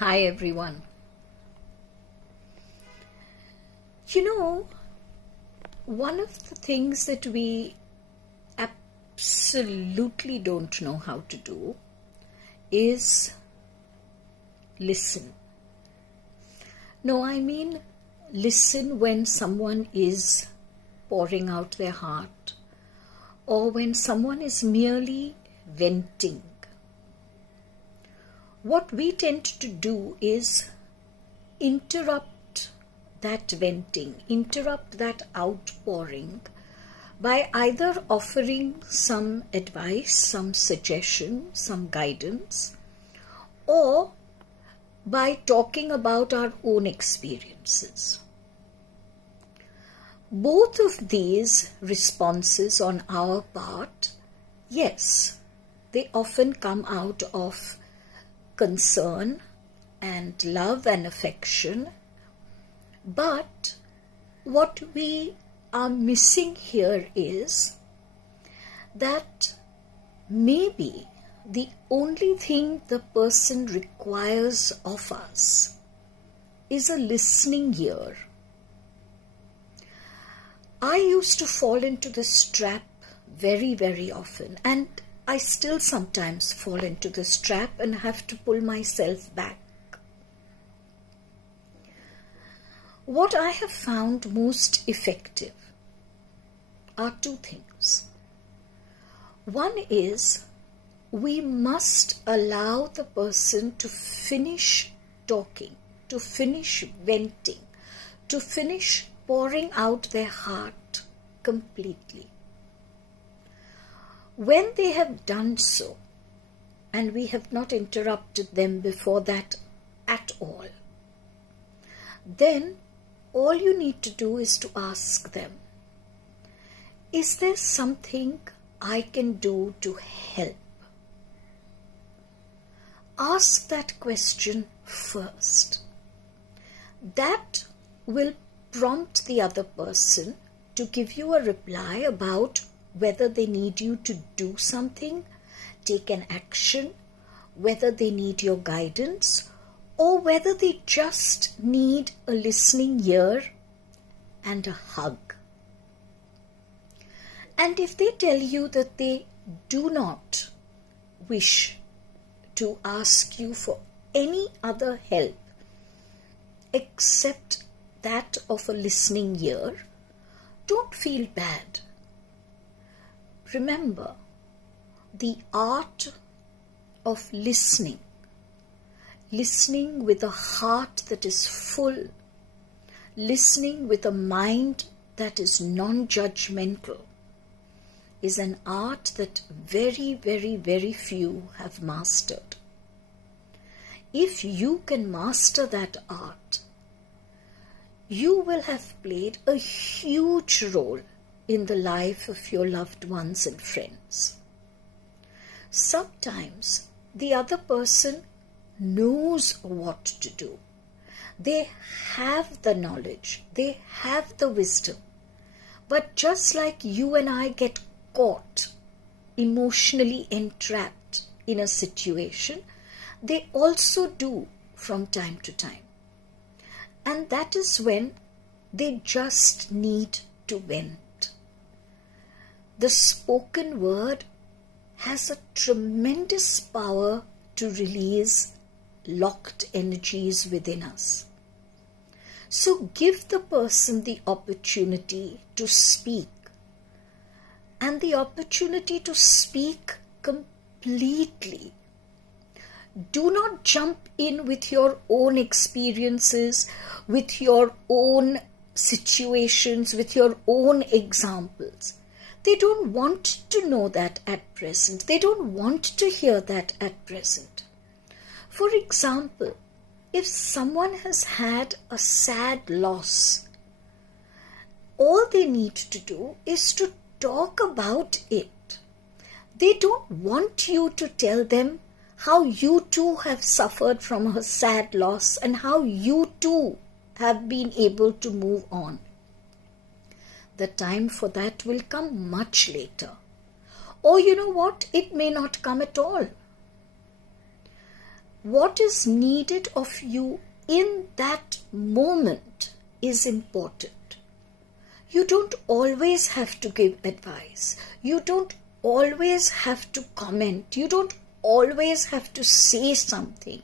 Hi everyone. You know, one of the things that we absolutely don't know how to do is listen. No, I mean listen when someone is pouring out their heart or when someone is merely venting. What we tend to do is interrupt that venting, interrupt that outpouring by either offering some advice, some suggestion, some guidance, or by talking about our own experiences. Both of these responses on our part, yes, they often come out of concern and love and affection, but what we are missing here is that maybe the only thing the person requires of us is a listening ear. I used to fall into this trap very, very often, and I still sometimes fall into this trap and have to pull myself back. What I have found most effective are two things. One is we must allow the person to finish talking, to finish venting, to finish pouring out their heart completely. When they have done so, and we have not interrupted them before that at all, then all you need to do is to ask them, is there something I can do to help? Ask that question first. That will prompt the other person to give you a reply about whether they need you to do something, take an action, whether they need your guidance, or whether they just need a listening ear and a hug. And if they tell you that they do not wish to ask you for any other help except that of a listening ear, don't feel bad. Remember, the art of listening with a heart that is full, listening with a mind that is non-judgmental, is an art that very, very, very few have mastered. If you can master that art, you will have played a huge role in the life of your loved ones and friends. Sometimes the other person knows what to do. They have the knowledge, they have the wisdom. But just like you and I get caught, emotionally entrapped in a situation, they also do from time to time. And that is when they just need to vent. The spoken word has a tremendous power to release locked energies within us. So give the person the opportunity to speak, and the opportunity to speak completely. Do not jump in with your own experiences, with your own situations, with your own examples. They don't want to know that at present. They don't want to hear that at present. For example, if someone has had a sad loss, all they need to do is to talk about it. They don't want you to tell them how you too have suffered from a sad loss and how you too have been able to move on. The time for that will come much later. Or you know what? It may not come at all. what is needed of you in that moment is important. You don't always have to give advice. You don't always have to comment. You don't always have to say something.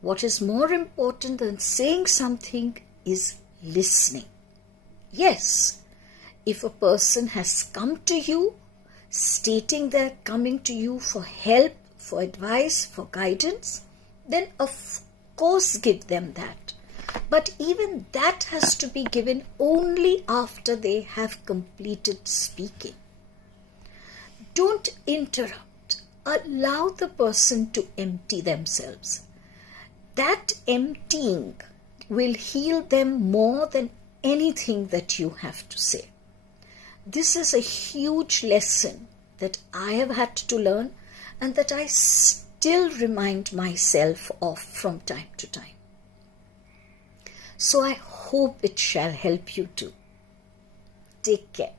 What is more important than saying something is listening. Yes, if a person has come to you, stating they're coming to you for help, for advice, for guidance, then of course give them that. But even that has to be given only after they have completed speaking. Don't interrupt. Allow the person to empty themselves. That emptying will heal them more than anything that you have to say. This is a huge lesson that I have had to learn and that I still remind myself of from time to time. So I hope it shall help you too. Take care.